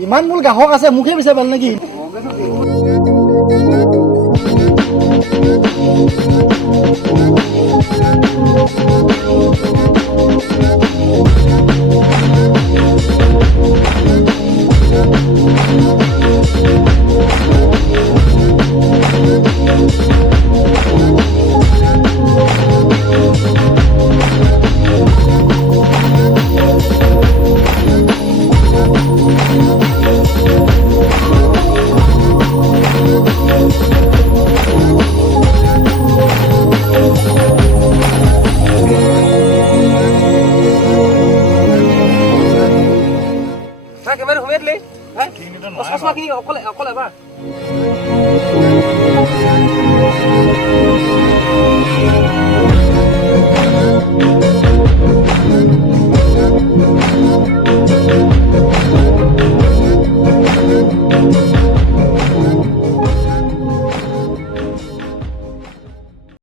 ইমান মূল গ্ৰাহক আছে মুখে বিচাৰি পাল নেকি কেমেৰা ঘুমাই দিলে অকলে এবাৰ